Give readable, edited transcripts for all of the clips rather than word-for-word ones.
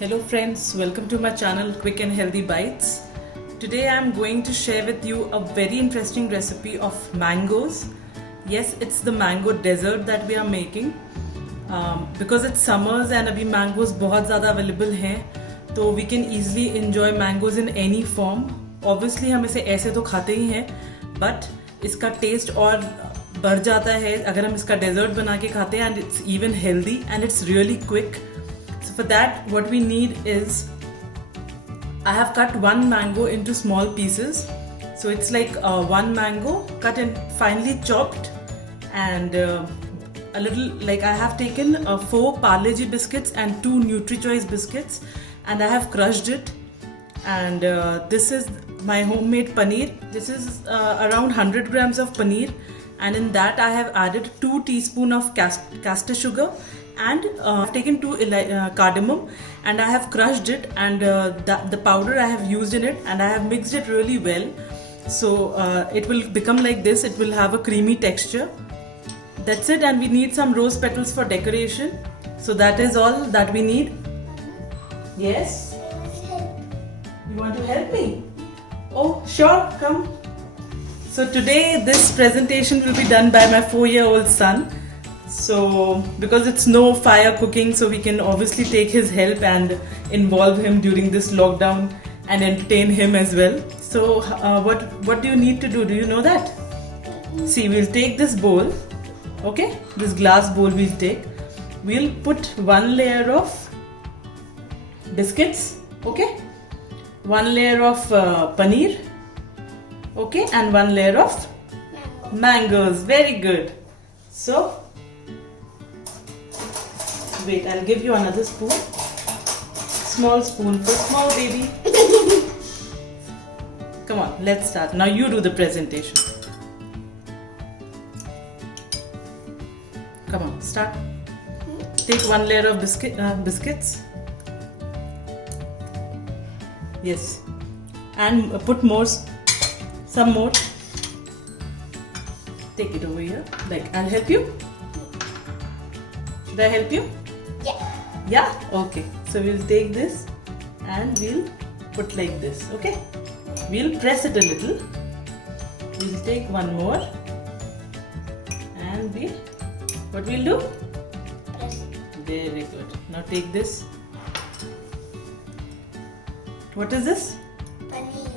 Hello friends, welcome to my channel Quick and Healthy Bites. Today I am going to share with you a very interesting recipe of mangoes. Yes, it's the mango dessert that we are making. Because it's summers and abhi mangoes बहुत ज़्यादा available हैं, तो we can easily enjoy mangoes in any form. Obviously हम इसे ऐसे तो खाते ही हैं, but इसका taste और बढ़ जाता है अगर हम इसका dessert बना के खाते हैं, and it's even healthy and it's really quick. So for that, what we need is, I have cut one mango into small pieces. So it's like one mango cut and finely chopped, and a little, like I have taken 4 Parle-G biscuits and 2 Nutri-Choice biscuits, and I have crushed it. And this is my homemade paneer. This is around 100 grams of paneer, and in that I have added 2 teaspoons of castor sugar, and I've taken 2 cardamom, and I have crushed it, and the powder I have used in it, and I have mixed it really well. So it will become like this. It will have a creamy texture. That's it, and we need some rose petals for decoration. So that is all that we need. Yes? You want to help me? Oh, sure, come. So today this presentation will be done by my 4-year-old son. So because it's no fire cooking, so we can obviously take his help and involve him during this lockdown and entertain him as well. So what do you need to do? Do you know that? See, we'll take this bowl, okay? This glass bowl we'll take. We'll put one layer of biscuits, okay? One layer of paneer, okay? And one layer of mangoes. Very good. So wait, I'll give you another spoon. Small spoon for small baby. Come on, let's start. Now you do the presentation. Come on, start. Take one layer of biscuits. Yes. And put more, some more. Take it over here. Like, I'll help you. Should I help you? Yeah? Okay. So we'll take this and we'll put like this, okay? We'll press it a little. We'll take one more and what we'll do? Press it. Very good. Now take this. What is this? Paneer.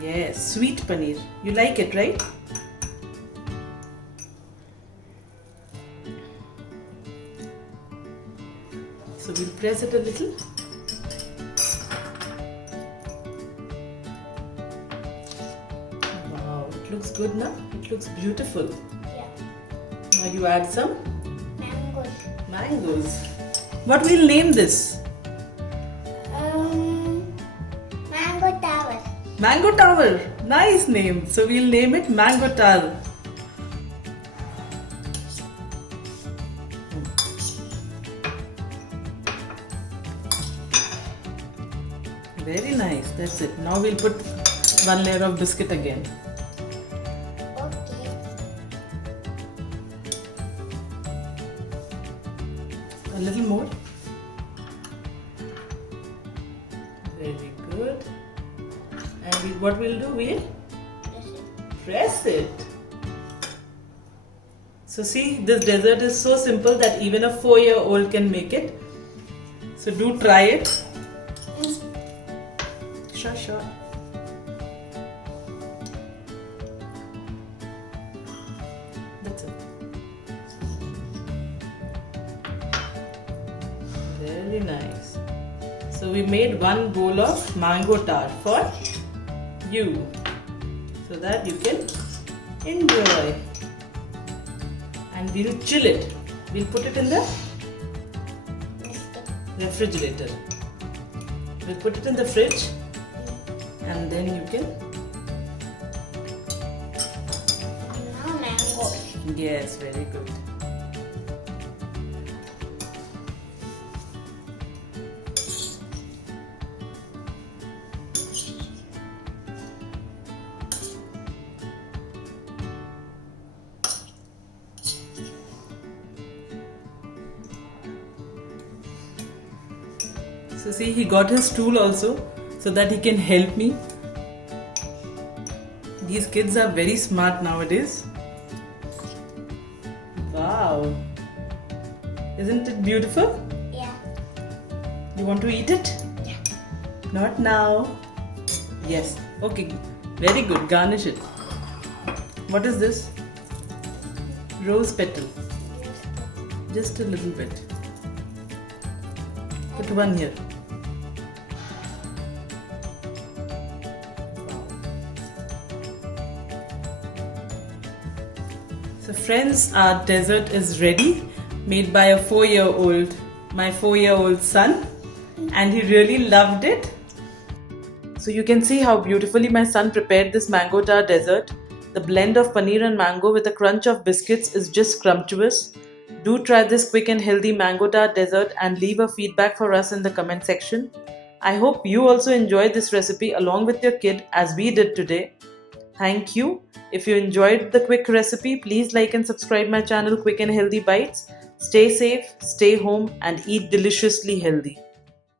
Yes, sweet paneer. You like it, right? So we'll press it a little. Wow, it looks good now. It looks beautiful. Yeah. Now you add some Mangoes. mangoes. What we'll name this? Mango tower. Mango Tower. Nice name. So we'll name it Mango Tower. Very nice. That's it. Now we'll put one layer of biscuit again. Okay. A little more. Very good. And what we'll do, we'll Press it. press it. So see, this dessert is so simple that even a 4-year-old can make it. So do try it. Sure. That's it. Very nice. So we made one bowl of mango tart for you, so that you can enjoy. And we'll chill it. We'll put it in the Biscuit. refrigerator. We'll put it in the fridge, and then you can. Now mango. Yes, very good. So see, he got his stool also so that he can help me. These kids are very smart nowadays. Wow. Isn't it beautiful? Yeah. You want to eat it? Yeah. Not now. Yes. Okay. Very good. Garnish it. What is this? Rose petal. Just a little bit. Put one here. So friends, our dessert is ready, made by a 4-year-old, my 4-year-old son, and he really loved it. So you can see how beautifully my son prepared this mango tar dessert. The blend of paneer and mango with a crunch of biscuits is just scrumptious. Do try this quick and healthy mango tar dessert and leave a feedback for us in the comment section. I hope you also enjoyed this recipe along with your kid as we did today. Thank you. If you enjoyed the quick recipe, please like and subscribe my channel Quick and Healthy Bites. Stay safe, stay home and eat deliciously healthy.